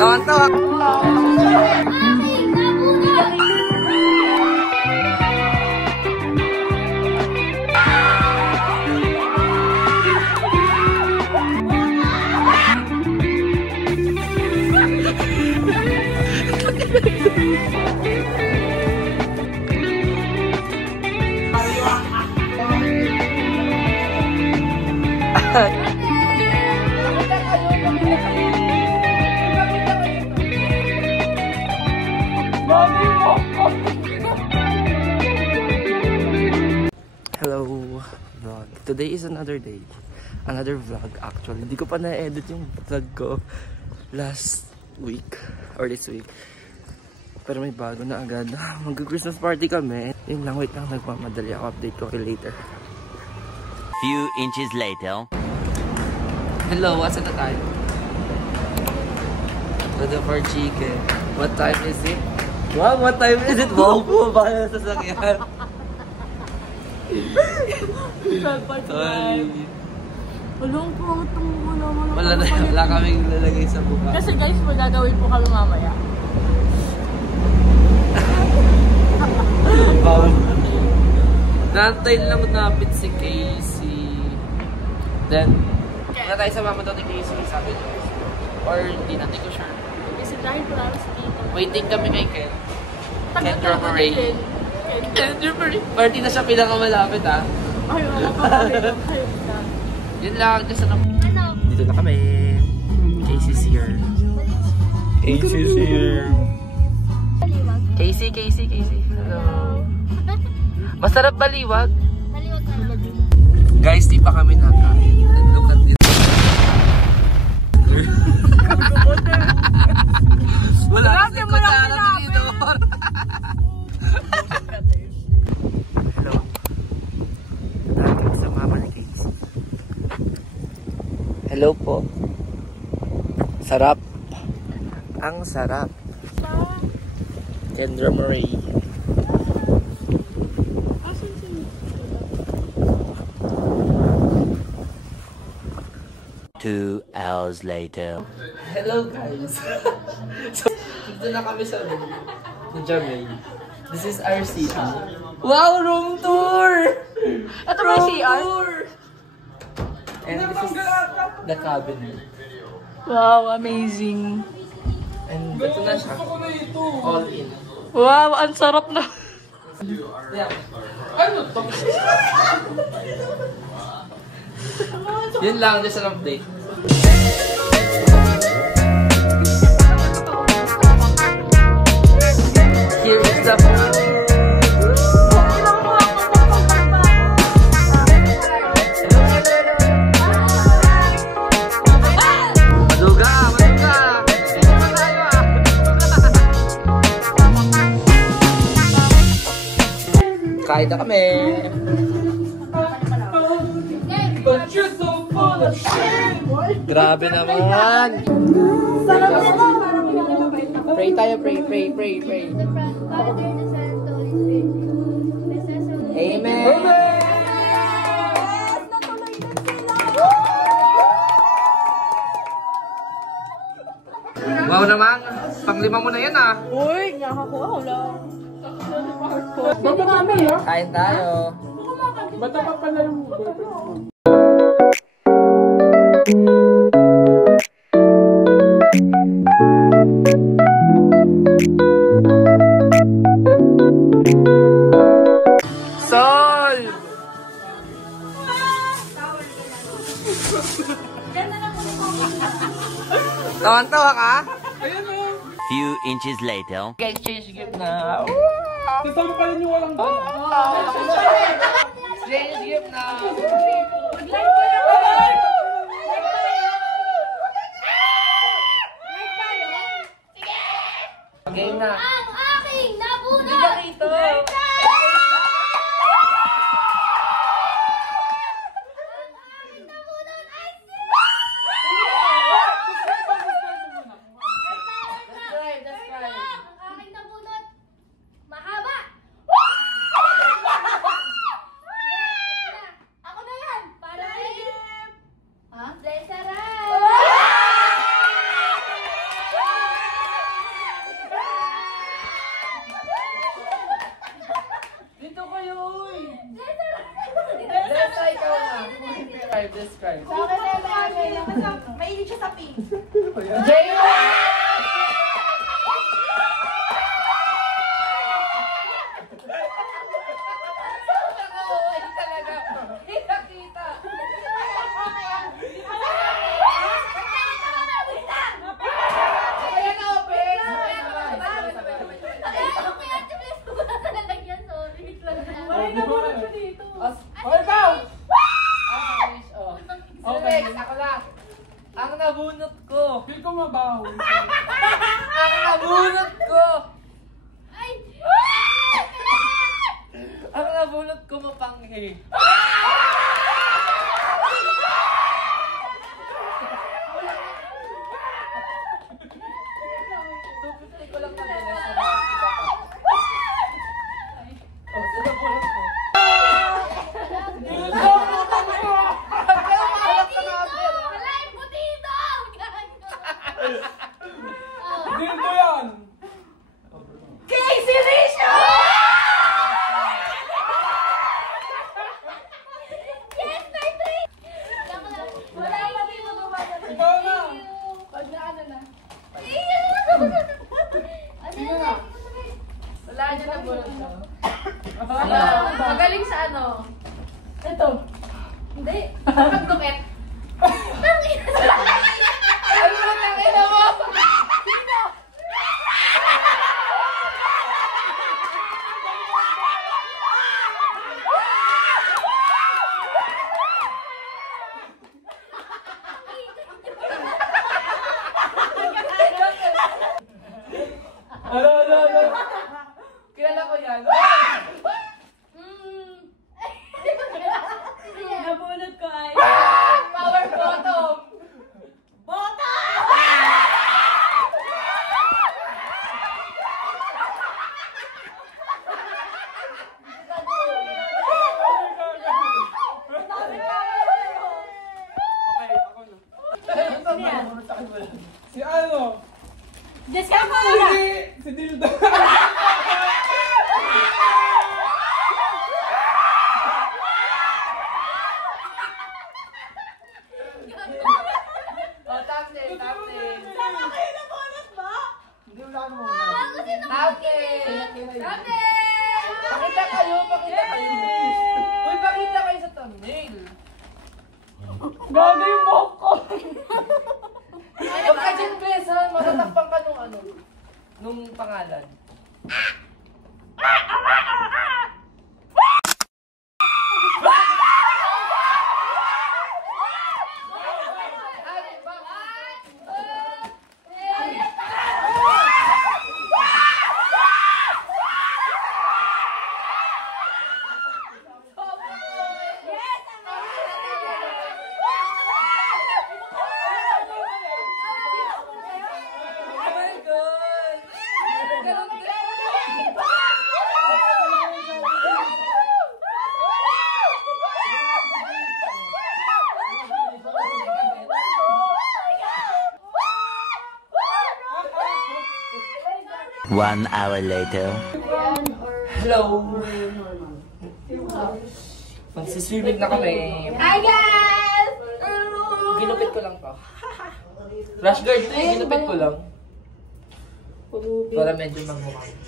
Tawa-tawa. Hello vlog. Today is another day. Another vlog actually. Hindi ko pa na-edit yung vlog ko last week or this week. Pero may bago na agad. Mag-Christmas party kami. Yun lang, wait lang, nagmamadali ako. Update ko kayo later. Few inches later. Hello, what's the time? Todo for chicken. What time is it? Wow, what time is it? Wow po, baka nasa sasakyan. Sorry. Walang po itong wala kaming lalagay sa buka. Kasi guys, magagawin po kami mamaya. Naantay lang napit si Casey. Then, wala tayo sa mama daw ni Casey, sabi niya. Or hindi natin ko sure. Kasi dahil wala si Tito. Waiting kami kay Ken. Kendra Marie. Kendra Marie. Party na siya pinakamalapit ah. Ay, wala pa kami. Yun lang, just ano. Dito na kami. Casey's here. Casey's here. Casey. Hello. Masarap baliwag. Baliwag ka lang. Guys, di pa kami nakain. And look at this. Wala kasi kutsara dito. Hello. Naging sa mama ni Casey. Hello po. Sarap. Ang sarap. Kendra Marie. 2 hours later. Hello guys. So, dito na kami sa room. Sa Jamay. This is our city. Wow, room tour! Ito ba CR? And this is the cabinet. Wow, amazing. And ito na siya. All in. Wow, ang sarap na. Yeah. Ano to? Yun lang, just an update. Here is the kain na kami. Grabe naman. Pray tayo, pray. Amen. Wow naman. Panglima mo na yan ah. Uy, nakakuha ko lang. Dati kami, no? Kain tayo. Bata pa pala yung boyfriend. Sol! Tawan-tawa ka? Few inches later. Guys, change gift na. Kasama pa rin yung walang Change gift na. Game na. Ang aking nabunot! Dito. Ako na yan! Describe. Sa akin, mahilig siya sa pink. Okay, ako lang. Ang nabunot ko. Feel ko mabaho. Ang nabunot ko. Ang nabunot ko mapanghi. Tuputin ko lang madalas. Oh, sa nabunot ko. Dildo yan! Casey Risha! Yes, my three! Wala yung pati mo gumana. Ikaw na! Pag na ano na. Sino na? Wala niya na bulot siya. Wala. Magaling sa ano? Ito. Hindi. Pagdukit. Ano ba tangina mo? Ano? Kilala ko yan. Nabunod ko ay... Power bottom! Okay, ako na. Si ano? Just ka muna! Si Dildo. Oh, thumbnail. Sama kayo nabunod ba? Hindi wala mo. Thumbnail! Pakita kayo. Uy, pakita kayo sa thumbnail. Gago yung buhok ko! Huwag ka dyan, Bes, ha? Matatakpan ka nung pangalan. One hour later. Hello! Magsiswimming na kami. Hi guys! Ginupit ko lang to. Rash guard to eh, ginupit ko lang. Para medyo magmukhang.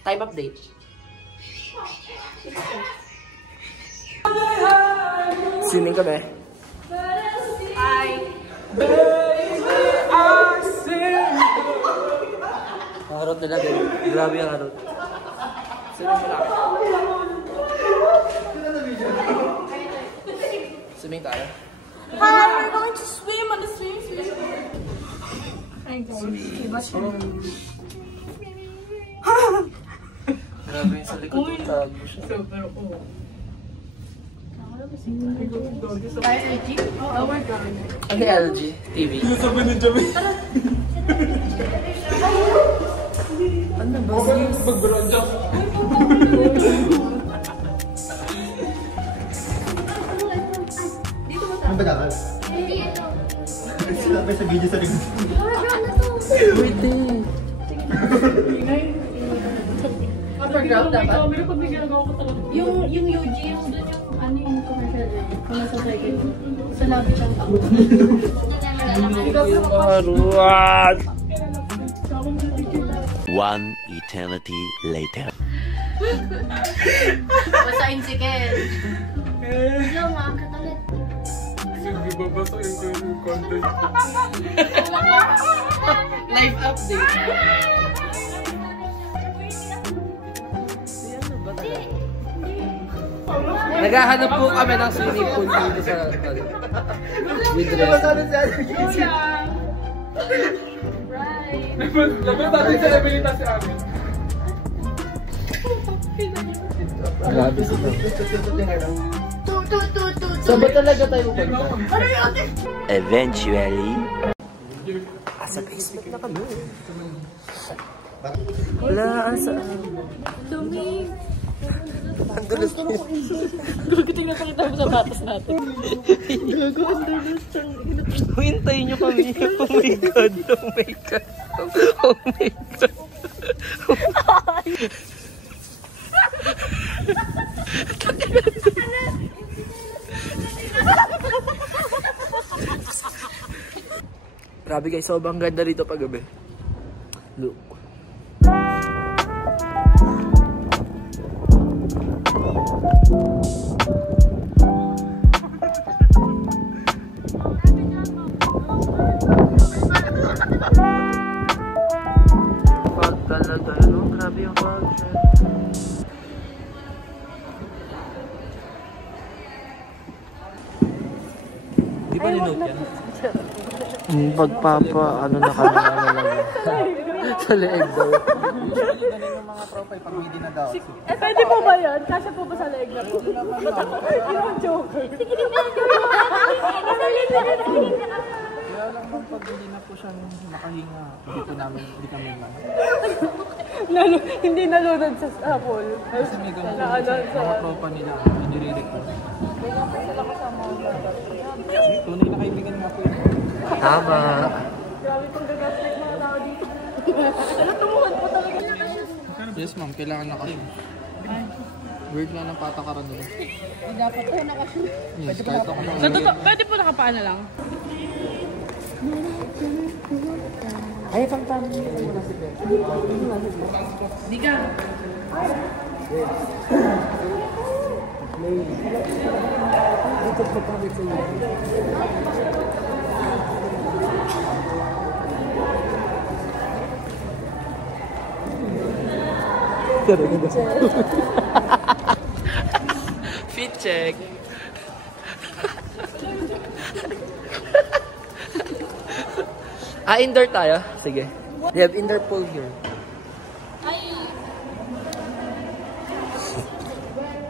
Time update. Swimming kami. Hi! Harot na natin. Grabe ang harot. Swimming mo lang. Swimming tayo. Hi! We're going to swim on the swim. Hi guys. Grabe yung sa likod ng tago siya. Oh my god. Ano yung LG TV? Sabi ni Javi. Ano ba? Mag-bronja. Ano ba dapat? Hindi ito. Sila pa sa video sa likod. Wala na to. Wait eh. super ground dapat. Yung UG, yung doon yung ano yung commercial rin. Kung nasa second. Sa labi lang ako. Maruan! One eternity later. Basahin si Ken. Hello, makakit ulit. Babasahin ko yung content. Live update. Naghahanap po kami ng swimming pool dito sa with Labas natin sa Evelita si Ami. Grabe sila. Saan ba talaga tayo punta? Eventually. Asa basement na kami. Wala, asa. Dumi. Ang dulos niya. Guguting na pakita mo sa patas natin. Gago, ang dulos. Hintayin niyo kami. Oh my God. Oh my God. Oh my God. Grabe guys, sobrang ganda dito pag gabi. Look. Fog talaga, no? Grabe yung fog. Di ba linote yan? Pagpapa, ano na kami sa leeg daw. Yung mga profile pag may dinadaw. Pwede po ba yun? Kasya po ba sa leg na po? Yung joker. Kaya lang bang pag hindi na po siyang nakahinga, hindi kami man. Hindi nalunod sa Apple. Kasi may ganun mga tropa nila, hindi re-record. Tunay na kaibigan nga po yun. Tama. Grabe pong gagastik mga tao dito. Ano, tumuhan po talaga. Yes ma'am, kailangan nakahin. Weird lang ng patakaran nila. Dapat po nakashoot. Yes, kahit ako na. So, pwede po nakapaano lang? Ay, pang-pang. Di ka. Dito po kami sa iyo. Fit check. Indoor tayo? Sige. We have indoor pool here.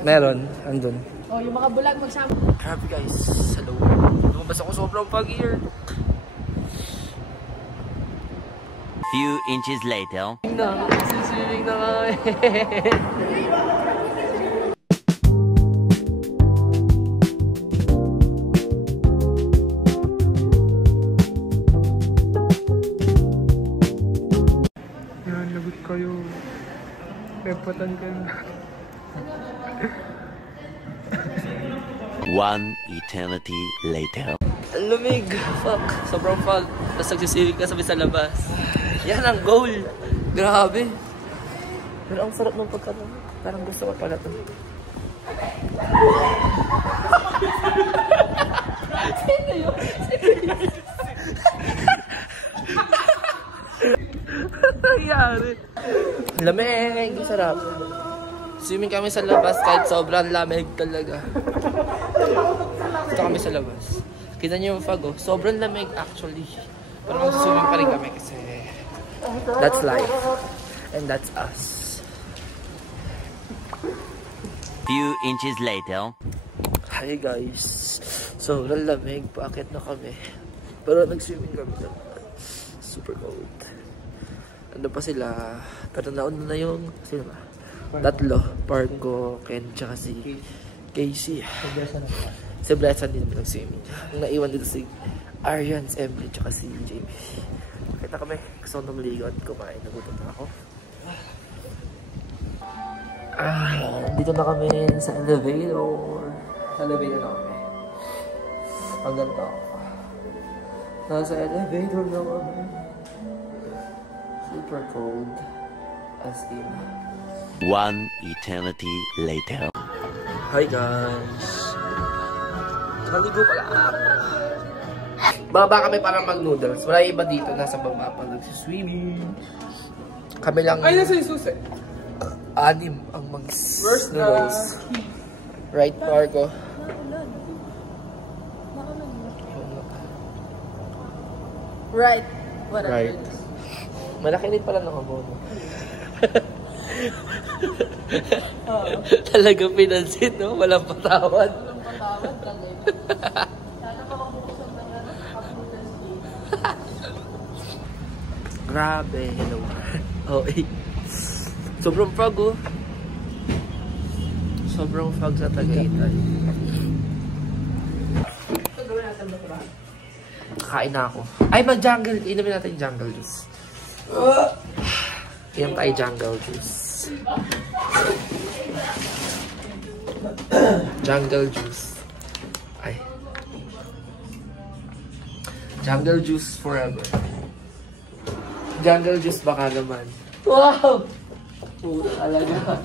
Meron, andun. Oh, yung mga bulag magsama. Grabe guys, sa loob. Lumabas ako sobrang pag here. Few inches later. Swimming na kami. Yan, lagot kayo. Pepatan ka na. One eternity later. Ang lumig. Fuck. Sobrang fog. Tapos nagsisilig ka sabi sa labas. Yan ang goal. Grabe. Pero ang sarap ng pagkaroon. Parang gusto ko pala ito. Sino yun? Nangyari. Lamig. Ang sarap. Swimming kami sa labas kahit sobrang lamig talaga. Dito kami sa labas. Kita niyo yung fog, oh. Sobrang lamig actually. Pero mag-swimming pa rin kami kasi that's life. And that's us. Few inches later. Hi guys. Sobrang lamig. Paakit na kami. Pero nag-swimming kami. Super cold. Ano pa sila? Pero nauna na yung sino ba? Tatlo. Pargo, Ken, tsaka si Casey. Si Blessa din naman nag-swimming. Ang naiwan dito si Arians, Emily, tsaka si JB. Kita kami. Gusto ko na maligo at kumain. Nagutom na ako. Dito na kami sa elevator. Sa elevator na kami. Ang ganda. Nasa elevator na kami. Super cold. As in. One eternity later. Hi guys! Naligo pala ako. Baba kami para mag-noodles. Wala iba dito. Nasa baba pa nagsiswimming. Kami lang... Ay, nasa yung susi. Anim ang mag-noodles. Right, Marco? Right. Whatever. Right. Malaki rin pala nakabono. Talagang pinansin, no? Walang patawad. Walang patawad talaga. Sana pa mabukusan na nga ng Kaputers Day. Grabe, hello. Okay. Sobrang fog, oh. Sobrang fog sa Tagaytay. Kakain na ako. Ay, mag-jungle. Inumin natin yung jungle juice. Inom tayo jungle juice. Jungle juice. Ay. Jungle juice forever. Jungle juice baka naman. Wow! Puro talaga.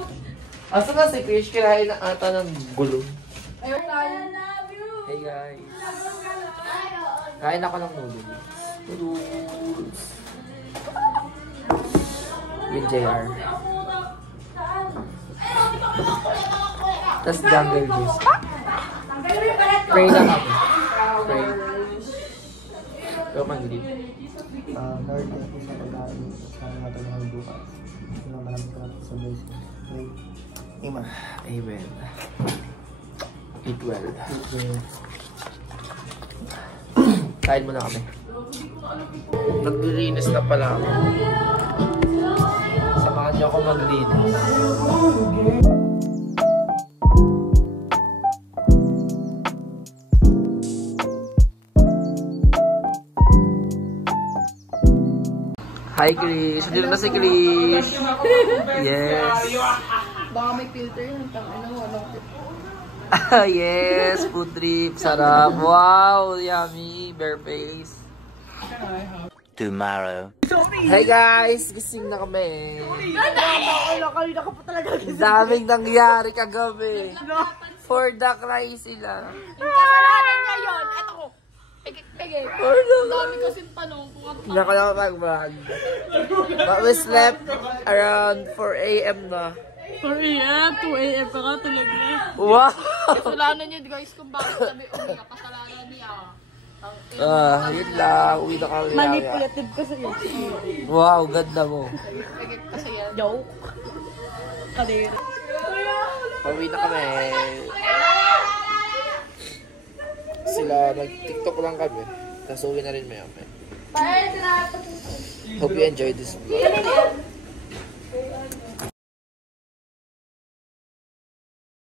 Asa na si Krish? Kinain na ata ng gulong. Ayun tayo. Hey guys. Kain ako ng noodles. Noodles. With JR. Tapos jungle juice. Pray na kami. Pray. Ikaw mag-read. Lord, na po sa pagkain sa matulungan bukas. Maraming salamat sa blessing. Amen. Amen. Eat well. Kain muna kami. Naglilinis na pala ako. Samahan niyo ako maglinis. Hi, Krish. Dito na si Krish. Yes. Baka may filter yun. Tangina mo. Yes, food trip. Sarap. Wow, yummy. Bare face. Tomorrow. Hey guys, gising na kami. Daming nangyari kagabi. For the crazy lang. Kasalanan niya yun. Eto ko. Pigit. For the Ang dami kasing tanong kung ang Hindi ako nakapag-vlog. But we slept around 4 AM na. 4 AM, 2 AM pa ka talaga. Wow! Kasalanan niya guys kung bakit sabi umiyak. Kasalanan niya. Yun lang. Uwi na kami. Manipulative ka sa'yo. Wow, ganda mo. Pigit kasi yan. Joke. Kadiri. Pauwi na kami. Sila, nag-tiktok lang kami. Tapos uwi na rin may. Hope you enjoyed this vlog.